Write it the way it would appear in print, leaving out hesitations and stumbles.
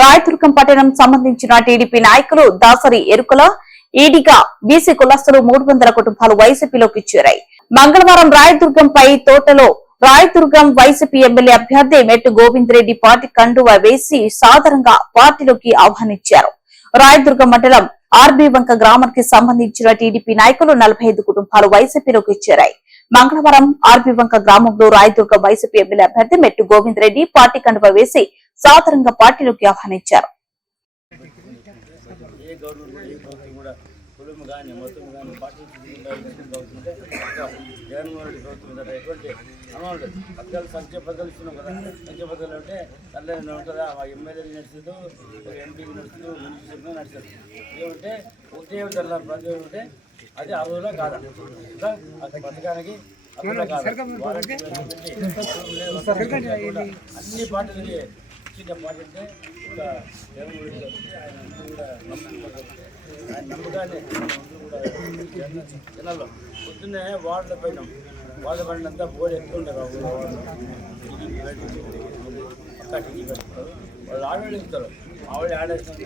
రాయదుర్గం పట్టణం సంబంధించిన టీడీపీ నాయకులు దాసరి ఎరుకల ఈడిగా బీసీ కులస్తులు 300 కుటుంబాలు వైసీపీలోకి చేరాయి. మంగళవారం రాయదుర్గంపై తోటలో రాయదుర్గం వైసీపీ ఎమ్మెల్యే అభ్యర్థి మెట్టు గోవిందరెడ్డి పార్టీ కండువా వేసి సాదరంగా పార్టీలోకి ఆహ్వానించారు. రాయదుర్గం మండలం ఆర్బీవంక గ్రామానికి సంబంధించిన టీడీపీ నాయకులు 45 కుటుంబాలు వైసీపీలోకి చేరాయి. మంగళవారం ఆర్బీవంక గ్రామంలో రాయదుర్గం వైసీపీ ఎమ్మెల్యే అభ్యర్థి మెట్టు గోవిందరెడ్డి పార్టీ కండువా వేసి సాదరంగా పార్టీలోకి ఆహ్వానించారు. అది ఆ రోజులో కాదా పథకానికి అన్ని పార్టీలకి చిన్న పార్టీ అంటే ఆయన నమ్మకాన్ని జనాల్లో పొద్దున్నే వార్డులో పోయినాం. వార్డు పడినంతా బోర్డు ఎక్కుతుంటారు పక్కా టీవీ పెట్టుకుంటారు. వాళ్ళు ఆడేస్తారు ఆవిడ ఆడేస్తారు.